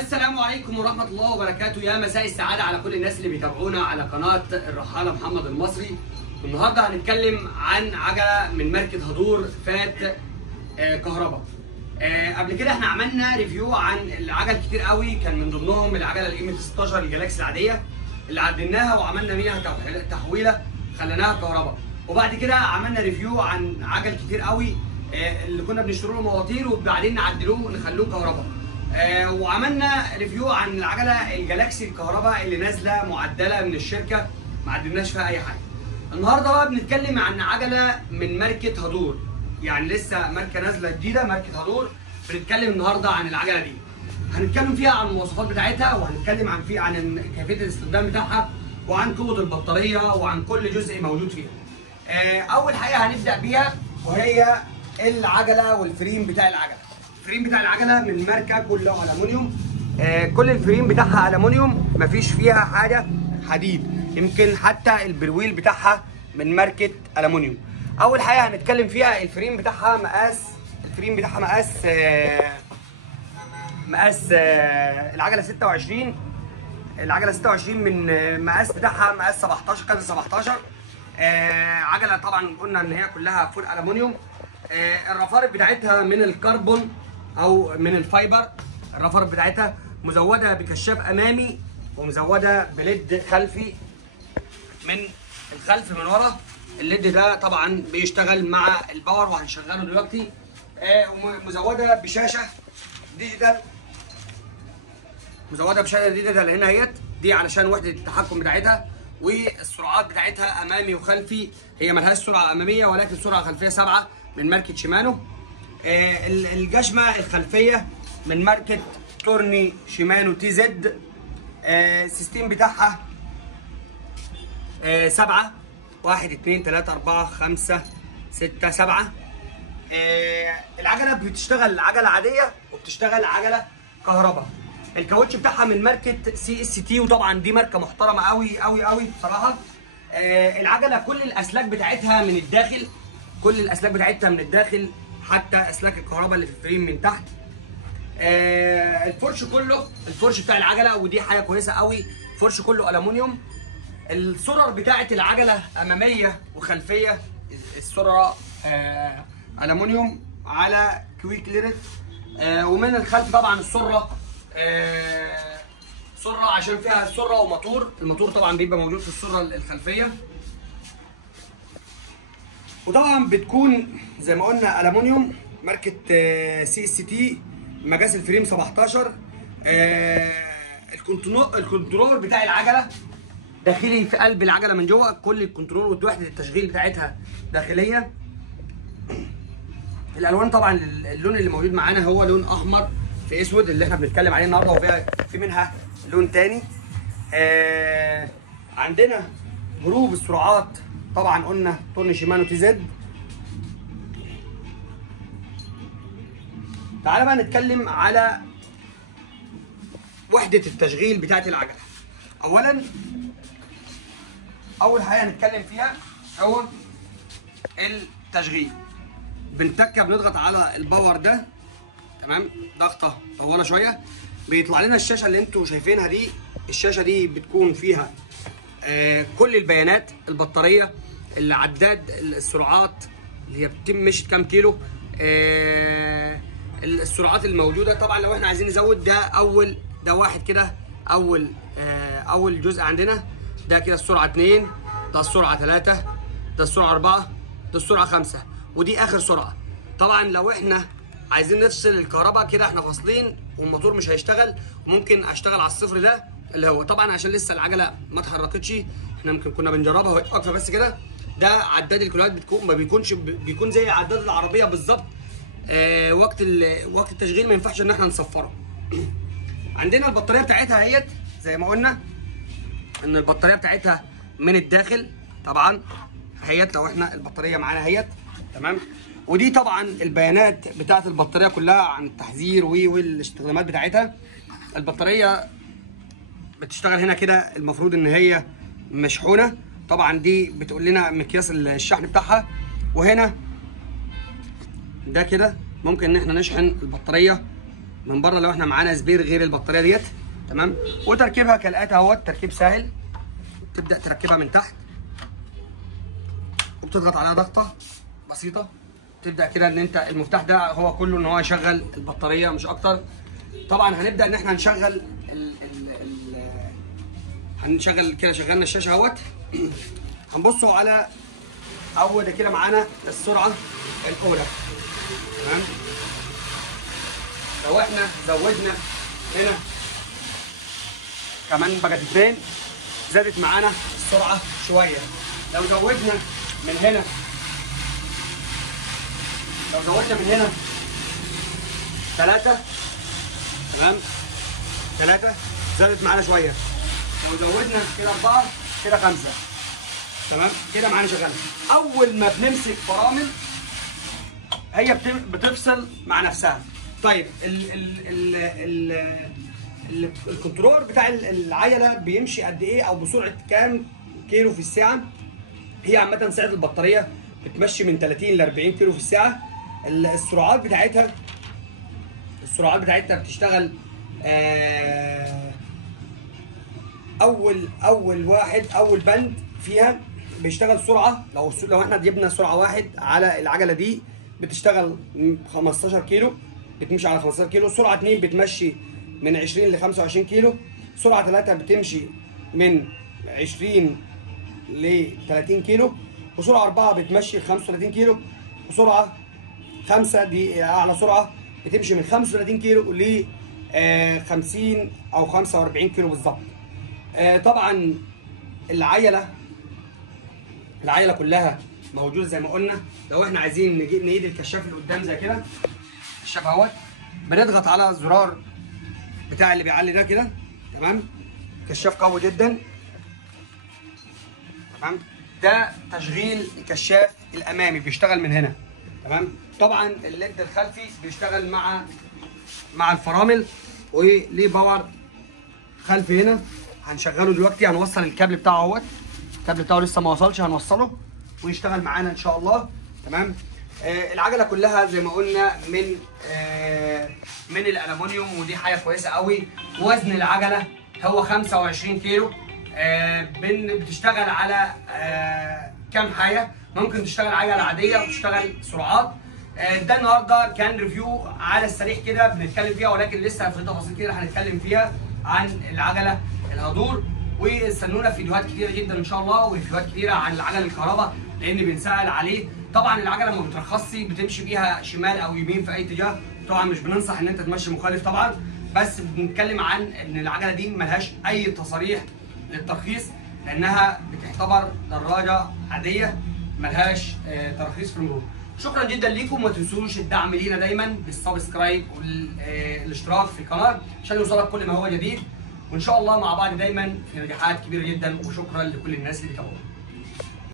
السلام عليكم ورحمة الله وبركاته. يا مساء السعادة على كل الناس اللي بيتابعونا على قناة الرحالة محمد المصري. النهارده هنتكلم عن عجلة من ماركة هدور فات كهرباء. قبل كده احنا عملنا ريفيو عن العجل كتير قوي، كان من ضمنهم العجلة الام 16 الجلاكسي العادية اللي عدلناها وعملنا بيها تحويلة خليناها كهرباء. وبعد كده عملنا ريفيو عن عجل كتير قوي اللي كنا بنشتري له مواتير وبعدين نعدلوه ونخلوه كهرباء. وعملنا ريفيو عن العجله الجلاكسي الكهرباء اللي نازله معدله من الشركه، ما عدلناش فيها اي حاجه. النهارده بقى بنتكلم عن عجله من ماركه هدور، يعني لسه ماركه نازله جديده ماركه هدور. بنتكلم النهارده عن العجله دي، هنتكلم فيها عن المواصفات بتاعتها، وهنتكلم عن كيفيه الاستخدام بتاعها، وعن قوه البطاريه، وعن كل جزء موجود فيها. اول حاجه هنبدا بيها وهي العجله والفريم بتاع العجله. الفريم بتاع العجله من ماركه كله الومنيوم، كل الفريم بتاعها الومنيوم، مفيش فيها حاجه حديد، يمكن حتى البرويل بتاعها من ماركه الومنيوم. اول حاجه هنتكلم فيها الفريم بتاعها مقاس العجله 26. العجله 26 من مقاس بتاعها مقاس 17 كذا 17. عجله طبعا قلنا ان هي كلها فول الومنيوم. الرفارف بتاعتها من الكربون او من الفايبر. الرفرف بتاعتها مزوده بكشاف امامي ومزوده بليد خلفي من الخلف من ورا. الليد ده طبعا بيشتغل مع الباور وهنشغله دلوقتي. مزوده بشاشه ديجيتال، هنا اهيت، دي علشان وحده التحكم بتاعتها والسرعات بتاعتها امامي وخلفي. هي ملهاش سرعه اماميه ولكن سرعه خلفيه 7 من ماركه شيمانو. الجشمه الخلفيه من ماركه تورني شيمانو تي زد. السيستم بتاعها 7 1 2 3 4 5 6 7. العجله بتشتغل عجله عاديه وبتشتغل عجله كهرباء. الكاوتش بتاعها من ماركه CST، وطبعا دي ماركه محترمه قوي قوي قوي بصراحه. العجله كل الاسلاك بتاعتها من الداخل، حتى اسلاك الكهرباء اللي في الفريم من تحت. الفرش بتاع العجله، ودي حاجه كويسه قوي، فرش كله الومنيوم. السرر بتاعت العجله اماميه وخلفيه، السرر الومنيوم على كويك ليرت. ومن الخلف طبعا السره سره عشان فيها سره وموتور. الموتور طبعا بيبقى موجود في السره الخلفيه، وطبعا بتكون زي ما قلنا الومنيوم ماركه CST. مقاس الفريم 17. الكنترول بتاع العجله داخلي في قلب العجله من جوه. كل الكنترول ووحده التشغيل بتاعتها داخليه. الالوان طبعا اللون اللي موجود معانا هو لون احمر في اسود اللي احنا بنتكلم عليه النهارده، وفي منها لون تاني. عندنا هروب السرعات طبعا قلنا تورني شيمانو تي زد. تعالى بقى نتكلم على وحدة التشغيل بتاعت العجلة. أول حاجة هنتكلم فيها هو التشغيل. بنضغط على الباور ده، تمام، ضغطة طوالة شوية، بيطلع لنا الشاشة اللي انتوا شايفينها دي. الشاشة دي بتكون فيها كل البيانات، البطارية، العداد، السرعات اللي هي مشيت كام كيلو، السرعات الموجوده. طبعا لو احنا عايزين نزود ده واحد كده، اول جزء عندنا ده كده السرعه 2، ده السرعه 3، ده السرعه 4، ده السرعه 5، ودي اخر سرعه. طبعا لو احنا عايزين نفصل الكهرباء كده احنا فاصلين والموتور مش هيشتغل، وممكن اشتغل على الصفر ده اللي هو طبعا عشان لسه العجله ما اتحركتش، احنا ممكن كنا بنجربها وهي واقفه بس كده. ده عداد الكيلوات ما بيكون زي عداد العربيه بالظبط. وقت التشغيل ما ينفعش ان احنا نصفره. عندنا البطاريه بتاعتها اهيت، زي ما قلنا ان البطاريه بتاعتها من الداخل طبعا اهيت. لو احنا البطاريه معانا اهيت، تمام. ودي طبعا البيانات بتاعت البطاريه كلها عن التحذير والاستخدامات بتاعتها. البطاريه بتشتغل هنا كده، المفروض ان هي مشحونه. طبعا دي بتقول لنا مقياس الشحن بتاعها. وهنا ده كده ممكن ان احنا نشحن البطاريه من بره لو احنا معانا سبير غير البطاريه ديت. تمام. وتركيبها كالاتي اهوت، تركيب سهل. تبدا تركبها من تحت وبتضغط عليها ضغطه بسيطه، تبدا كده ان انت المفتاح ده هو كله ان هو يشغل البطاريه مش اكتر. طبعا هنبدا ان احنا نشغل هنشغل كده، شغلنا الشاشه اهوت. هنبصوا على اول كده معانا السرعه الاولى. تمام. لو احنا زودنا هنا كمان باجتين زادت معانا السرعه شويه. لو زودنا من هنا، لو زودنا من هنا 3، تمام، 3 زادت معانا شويه. لو زودنا كده 4 كده 5، تمام، كده معانا شغاله. اول ما بنمسك فرامل هي بتفصل مع نفسها. طيب الكنترول بتاع العجله بيمشي قد ايه او بسرعه كام كيلو في الساعه؟ هي عامه سرعه البطاريه بتمشي من 30 ل 40 كيلو في الساعه. السرعات بتاعتها بتشتغل اول بند فيها بيشتغل سرعه. لو احنا جبنا سرعه 1 على العجله دي بتشتغل 15 كيلو، بتمشي على 15 كيلو. سرعه 2 بتمشي من 20 ل 25 كيلو. سرعه 3 بتمشي من 20 ل 30 كيلو. وسرعه 4 بتمشي ل 35 كيلو. وسرعه 5 دي اعلى سرعه بتمشي من 35 كيلو ل 50 او 45 كيلو بالظبط. طبعا العجله كلها موجوده زي ما قلنا. لو احنا عايزين نقيد الكشاف اللي قدام زي كده، الكشاف اهوت، بنضغط على الزرار بتاع اللي بيعلي ده كده. تمام. كشاف قوي جدا. تمام. ده تشغيل الكشاف الامامي بيشتغل من هنا. تمام. طبعا الليد الخلفي بيشتغل مع الفرامل وليه باور خلفي هنا. هنشغله دلوقتي. هنوصل الكابل بتاعه اهوت، الكابل بتاعه لسه ما وصلش، هنوصله ويشتغل معانا ان شاء الله. تمام. العجله كلها زي ما قلنا من الالومنيوم، ودي حاجه كويسه قوي. وزن العجله هو 25 كيلو. بتشتغل على كام حاجه. ممكن تشتغل عجله عاديه وتشتغل سرعات. ده النهارده كان ريفيو على السريع كده بنتكلم فيها، ولكن لسه في تفاصيل كده هنتكلم فيها عن العجله الهدور. واستنونا في فيديوهات كتيره جدا ان شاء الله، وفيديوهات كتيره عن العجل الكهرباء لان بنسال عليه. طبعا العجله لما بترخصي بتمشي بيها شمال او يمين في اي اتجاه. طبعا مش بننصح ان انت تمشي مخالف طبعا، بس بنتكلم عن ان العجله دي ملهاش اي تصاريح للترخيص، لانها بتعتبر دراجه عاديه ملهاش ترخيص في المرور. شكرا جدا ليكم، وما تنسوش الدعم لينا دايما بالسبسكرايب والاشتراك في القناه عشان يوصلك كل ما هو جديد، وان شاء الله مع بعض دايما في نجاحات كبيره جدا. وشكرا لكل الناس اللي بيتابعونا.